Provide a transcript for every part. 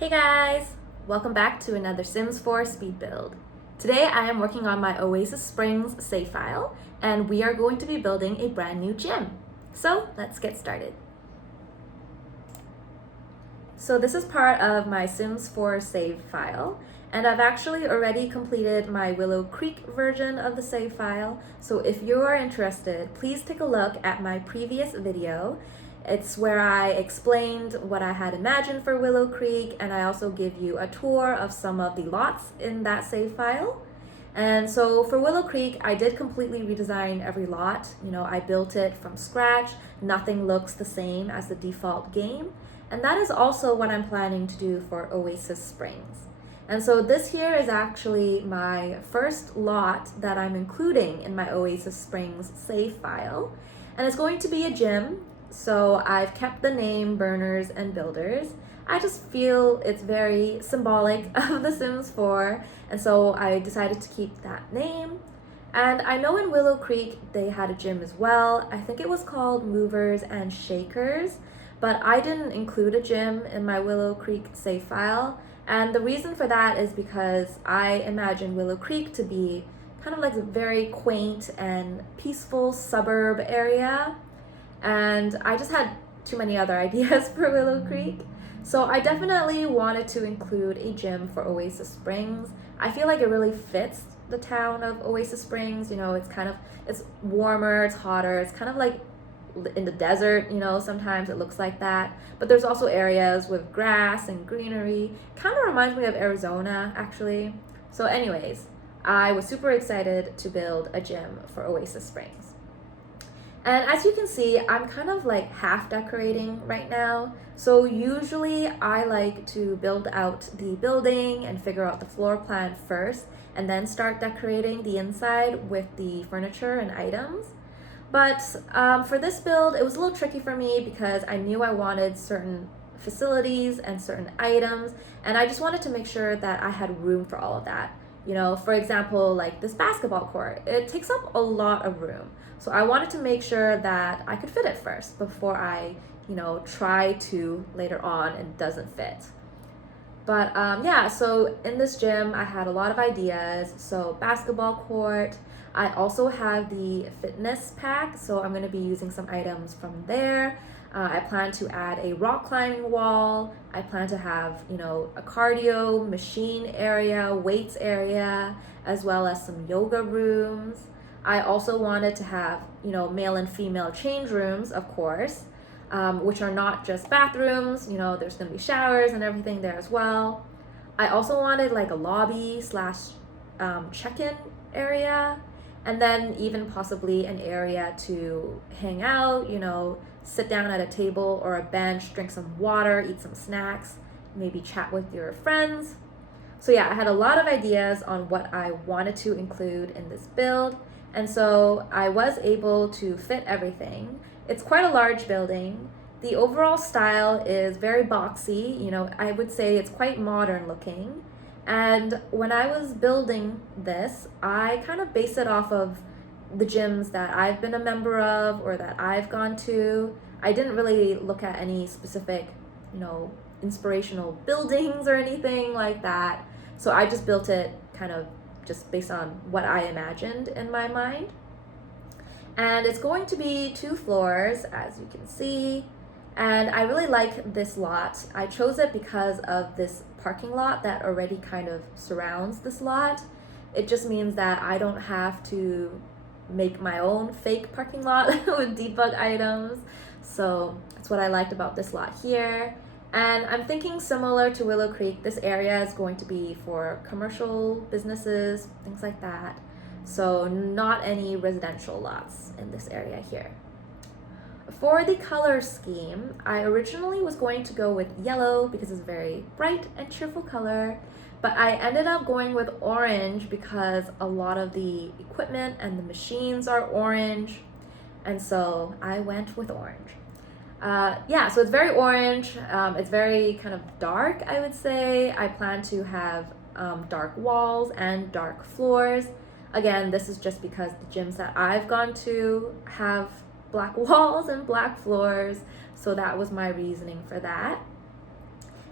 Hey guys! Welcome back to another Sims 4 speed build. Today I am working on my Oasis Springs save file, and we are going to be building a brand new gym. So let's get started. So this is part of my Sims 4 save file, and I've actually already completed my Willow Creek version of the save file. So if you are interested, please take a look at my previous video. It's where I explained what I had imagined for Willow Creek, and I also give you a tour of some of the lots in that save file. And so for Willow Creek, I did completely redesign every lot. I built it from scratch. Nothing looks the same as the default game. And that is also what I'm planning to do for Oasis Springs. And so this here is actually my first lot that I'm including in my Oasis Springs save file. And it's going to be a gym. So I've kept the name Burners and Builders. I just feel it's very symbolic of The Sims 4, and so I decided to keep that name. And I know in Willow Creek they had a gym as well. I think it was called Movers and Shakers, but I didn't include a gym in my Willow Creek save file. And the reason for that is because I imagine Willow Creek to be kind of like a very quaint and peaceful suburb area. And I just had too many other ideas for Willow Creek. So I definitely wanted to include a gym for Oasis Springs. I feel like it really fits the town of Oasis Springs. It's warmer, it's hotter, it's kind of like in the desert, sometimes it looks like that. But there's also areas with grass and greenery. Kind of reminds me of Arizona, actually. So anyways, I was super excited to build a gym for Oasis Springs. And as you can see, I'm kind of like half decorating right now. So usually I like to build out the building and figure out the floor plan first, and then start decorating the inside with the furniture and items. But for this build, it was a little tricky for me because I knew I wanted certain facilities and certain items, and I just wanted to make sure that I had room for all of that. For example, like this basketball court, it takes up a lot of room. So I wanted to make sure that I could fit it first before I, try to later on and it doesn't fit. But yeah, so in this gym, I had a lot of ideas. So basketball court, I also have the fitness pack. So I'm gonna be using some items from there. I plan to add a rock climbing wall. I plan to have, a cardio machine area, weights area, as well as some yoga rooms. I also wanted to have, male and female change rooms, of course, which are not just bathrooms. There's gonna be showers and everything there as well. I also wanted like a lobby / check-in area, and then even possibly an area to hang out, sit down at a table or a bench, drink some water, eat some snacks, maybe chat with your friends. So yeah, I had a lot of ideas on what I wanted to include in this build, and so I was able to fit everything. It's quite a large building. The overall style is very boxy. I would say it's quite modern looking. And when I was building this, I kind of based it off of the gyms that I've been a member of or that I've gone to. I didn't really look at any specific, inspirational buildings or anything like that. So I just built it kind of just based on what I imagined in my mind. And it's going to be 2 floors, as you can see. And I really like this lot. I chose it because of this parking lot that already kind of surrounds this lot. It just means that I don't have to make my own fake parking lot with debug items. So that's what I liked about this lot here. And I'm thinking similar to Willow Creek, this area is going to be for commercial businesses, things like that. So not any residential lots in this area here. For the color scheme, I originally was going to go with yellow because it's a very bright and cheerful color, but I ended up going with orange because a lot of the equipment and the machines are orange, and so I went with orange. Yeah, so it's very orange. It's very kind of dark, I would say. I plan to have dark walls and dark floors. Again, this is just because the gyms that I've gone to have black walls and black floors, so that was my reasoning for that.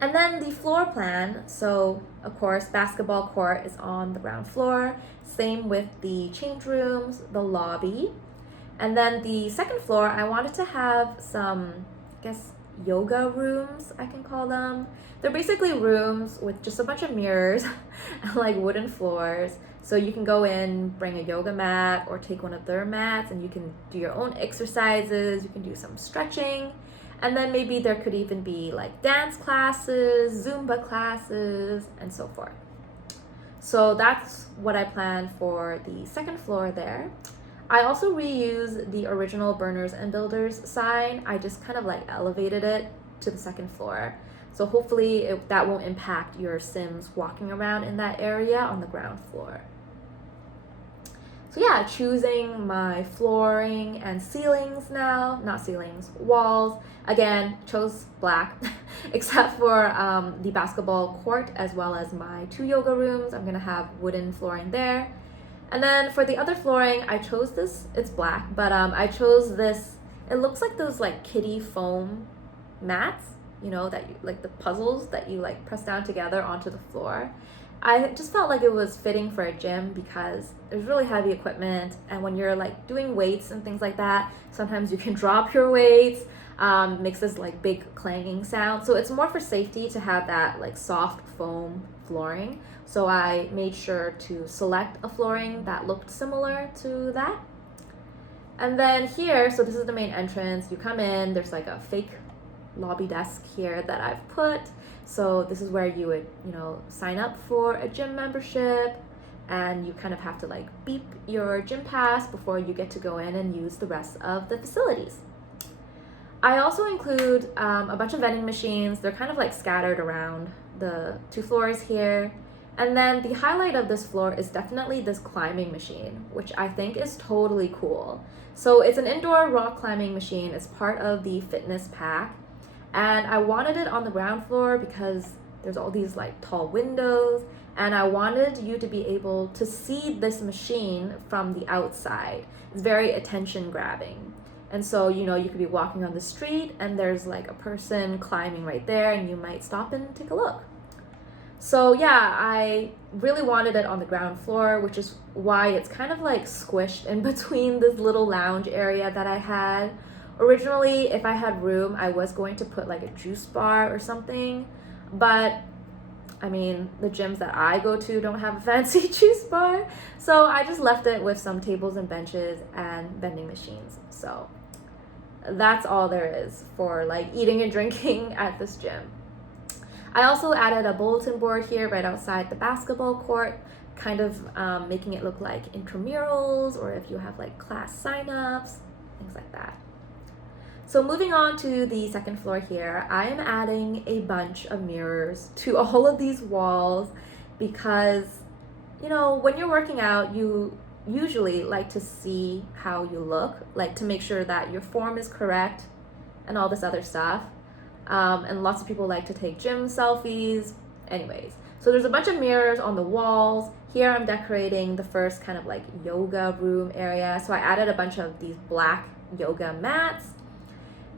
And then the floor plan, so of course basketball court is on the ground floor, same with the change rooms, the lobby. And then the second floor, I wanted to have some, I guess, yoga rooms, I can call them. They're basically rooms with just a bunch of mirrors and like wooden floors. So you can go in, bring a yoga mat or take one of their mats, and you can do your own exercises, you can do some stretching. And then maybe there could even be like dance classes, Zumba classes, and so forth. So that's what I planned for the second floor there. I also reused the original Burners and Builders sign. I just kind of like elevated it to the second floor. So hopefully that won't impact your Sims walking around in that area on the ground floor. So yeah, choosing my flooring and ceilings now, not ceilings, walls. Again, chose black, except for the basketball court as well as my 2 yoga rooms. I'm gonna have wooden flooring there. And then for the other flooring, I chose this, it's black, but I chose this, it looks like those like kiddie foam mats, you know, that you, like the puzzles that you like press down together onto the floor. I just felt like it was fitting for a gym because there's really heavy equipment, and when you're like doing weights and things like that, sometimes you can drop your weights, makes this like big clanging sound. So it's more for safety to have that like soft foam flooring. So I made sure to select a flooring that looked similar to that. And then here, so this is the main entrance. You come in, there's like a fake lobby desk here that I've put. So this is where you would, you know, sign up for a gym membership, and you kind of have to like beep your gym pass before you get to go in and use the rest of the facilities. I also include a bunch of vending machines. They're kind of like scattered around the 2 floors here. And then the highlight of this floor is definitely this climbing machine, which I think is totally cool. So it's an indoor rock climbing machine. It's part of the fitness pack. And I wanted it on the ground floor because there's all these like tall windows, and I wanted you to be able to see this machine from the outside. It's very attention grabbing. And so, you know, you could be walking on the street and there's like a person climbing right there, and you might stop and take a look. So yeah, I really wanted it on the ground floor, which is why it's kind of like squished in between this little lounge area that I had. Originally, if I had room, I was going to put like a juice bar or something, but I mean, the gyms that I go to don't have a fancy juice bar, so I just left it with some tables and benches and vending machines. So that's all there is for like eating and drinking at this gym. I also added a bulletin board here right outside the basketball court, kind of making it look like intramurals, or if you have like class signups, things like that. So moving on to the second floor here, I am adding a bunch of mirrors to all of these walls because, you know, when you're working out, you usually like to see how you look, like to make sure that your form is correct and all this other stuff. And lots of people like to take gym selfies. Anyways, so there's a bunch of mirrors on the walls. Here I'm decorating the first kind of like yoga room area. So I added a bunch of these black yoga mats.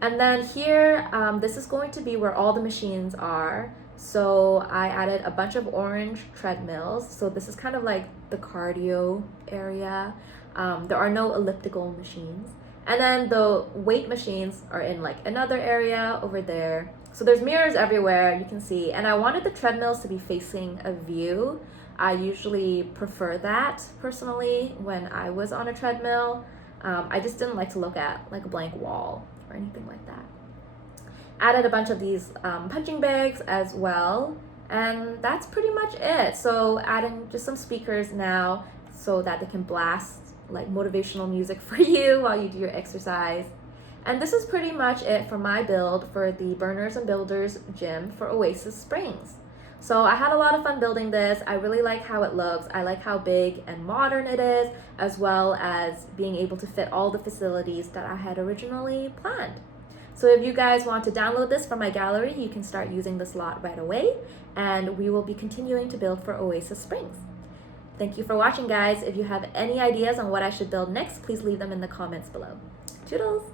And then here, this is going to be where all the machines are. So I added a bunch of orange treadmills. So this is kind of like the cardio area. There are no elliptical machines. And then the weight machines are in like another area over there. So there's mirrors everywhere, you can see. And I wanted the treadmills to be facing a view. I usually prefer that personally when I was on a treadmill. I just didn't like to look at like a blank wall or anything like that. Added a bunch of these punching bags as well, and that's pretty much it. So adding just some speakers now so that they can blast like motivational music for you while you do your exercise. And this is pretty much it for my build for the Burners and Builders gym for Oasis Springs. So I had a lot of fun building this. I really like how it looks. I like how big and modern it is, as well as being able to fit all the facilities that I had originally planned. So if you guys want to download this from my gallery, you can start using this lot right away, and we will be continuing to build for Oasis Springs. Thank you for watching, guys. If you have any ideas on what I should build next, please leave them in the comments below. Toodles!